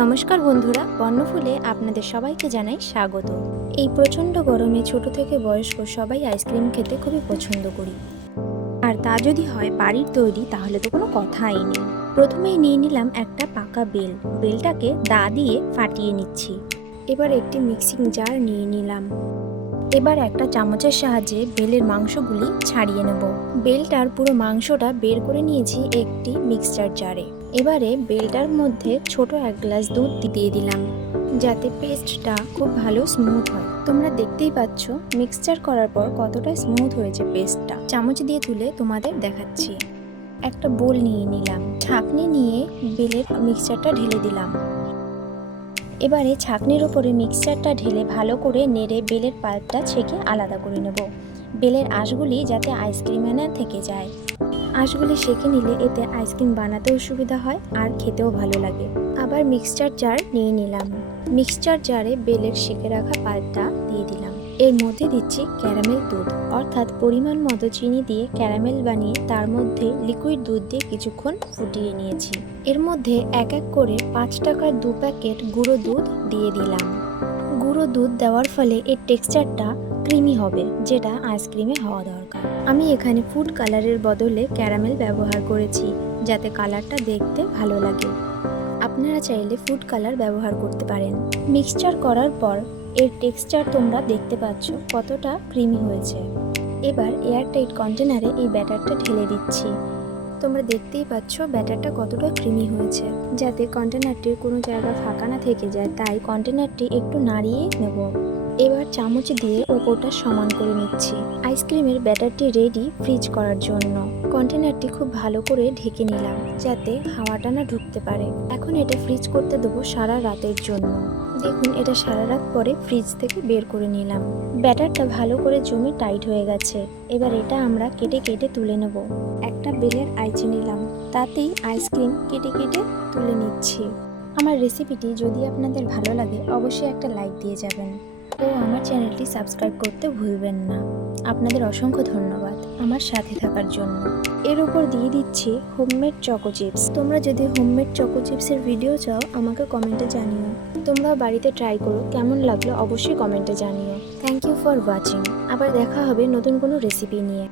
নমস্কার বন্ধুরা, বর্ণফুলে আপনাদের সবাইকে জানাই স্বাগত। এই প্রচণ্ড গরমে ছোট থেকে বয়স্ক সবাই আইসক্রিম খেতে খুবই পছন্দ করি। আর তা যদি হয় বাড়ির তৈরি, তাহলে তো কোনো কথাই নেই। প্রথমেই নিয়ে নিলাম একটা পাকা বেল। বেলটাকে দা দিয়ে ফাটিয়ে নিচ্ছি। এবার একটি মিক্সিং জার নিয়ে নিলাম। এবার একটা চামচের সাহায্যে বেলের মাংসগুলি ছাড়িয়ে নেব। বেলটার পুরো মাংসটা বের করে নিয়েছি একটি মিক্সচার জারে। এবারে বেলটার মধ্যে ছোট এক গ্লাস দুধ দিয়ে দিলাম, যাতে পেস্টটা খুব ভালো স্মুথ হয়। তোমরা দেখতেই পাচ্ছ মিক্সচার করার পর কতটা স্মুথ হয়েছে পেস্টটা। চামচ দিয়ে তুলে তোমাদের দেখাচ্ছি। একটা বোল নিয়ে নিলাম। ছাঁকনি নিয়ে বেলের মিক্সচারটা ঢেলে দিলাম। এবারে ছাঁকনির ওপরে মিক্সচারটা ঢেলে ভালো করে নেড়ে বেলের পাল্পটা ছেঁকে আলাদা করে নেব। বেলের আঁশগুলি যাতে আইসক্রিমে না থেকে যায়। আঁশগুলি সেঁকে নিলে এতে আইসক্রিম বানাতেও সুবিধা হয় আর খেতেও ভালো লাগে। আবার মিক্সচার জার নিয়ে নিলাম। মিক্সচার জারে বেলের সেঁকে রাখা পাল্পটা দিয়ে দিলাম। এর মধ্যে দিচ্ছি ক্যারামেল দুধ। অর্থাৎ পরিমাণ মতো চিনি দিয়ে ক্যারামেল বানিয়ে তার মধ্যে লিকুইড দুধ দিয়ে কিছুক্ষণ ফুটিয়ে নিয়েছি। এর মধ্যে এক এক করে পাঁচ টাকার দু প্যাকেট গুঁড়ো দুধ দিয়ে দিলাম। গুঁড়ো দুধ দেওয়ার ফলে এর টেক্সচারটা ক্রিমি হবে, যেটা আইসক্রিমে হওয়া দরকার। আমি এখানে ফুড কালারের বদলে ক্যারামেল ব্যবহার করেছি, যাতে কালারটা দেখতে ভালো লাগে। আপনারা চাইলে ফুড কালার ব্যবহার করতে পারেন। মিক্সচার করার পর, এর টেক্সচার তোমরা দেখতে পাচ্ছ কতটা ক্রিমি হয়েছে। এবার এয়ারটাইট কন্টেনারে এই ব্যাটারটা ঢেলে দিচ্ছি। তোমরা দেখতেই পাচ্ছ ব্যাটারটা কতটা ক্রিমি হয়েছে, যাতে কন্টেনারটির কোনো জায়গা ফাঁকা না থেকে যায়, তাই কন্টেনারটি একটু নাড়িয়ে নেব। এবার চামচ দিয়ে ওপরটা সমান করে নিচ্ছি। আইসক্রিমের ব্যাটারটি রেডি ফ্রিজ করার জন্য। কন্টেনারটি খুব ভালো করে ঢেকে নিলাম, যাতে হাওয়াটা না ঢুকতে পারে। এখন এটা ফ্রিজ করতে দেবো সারা রাতের জন্য। দেখুন, এটা সারা রাত পরে ফ্রিজ থেকে বের করে নিলাম। ব্যাটারটা ভালো করে জমে টাইট হয়ে গেছে। এবার এটা আমরা কেটে কেটে তুলে নেব। একটা বেলের আইচি নিলাম। তাতেই আইসক্রিম কেটে কেটে তুলে নিচ্ছি। আমার রেসিপিটি যদি আপনাদের ভালো লাগে, অবশ্যই একটা লাইক দিয়ে যাবেন। ও আমার চ্যানেলটি সাবস্ক্রাইব করতে ভুলবেন না। আপনাদের অসংখ্য ধন্যবাদ আমার সাথে থাকার জন্য। এর উপর দিয়ে দিচ্ছি হোমমেড চকো চিপস। তোমরা যদি হোমমেড চকো চিপসের ভিডিও চাও, আমাকে কমেন্টে জানিও। তোমরা বাড়িতে ট্রাই করো, কেমন লাগল অবশ্যই কমেন্টে জানিও। থ্যাংক ইউ ফর ওয়াচিং আবার দেখা হবে নতুন কোনো রেসিপি নিয়ে।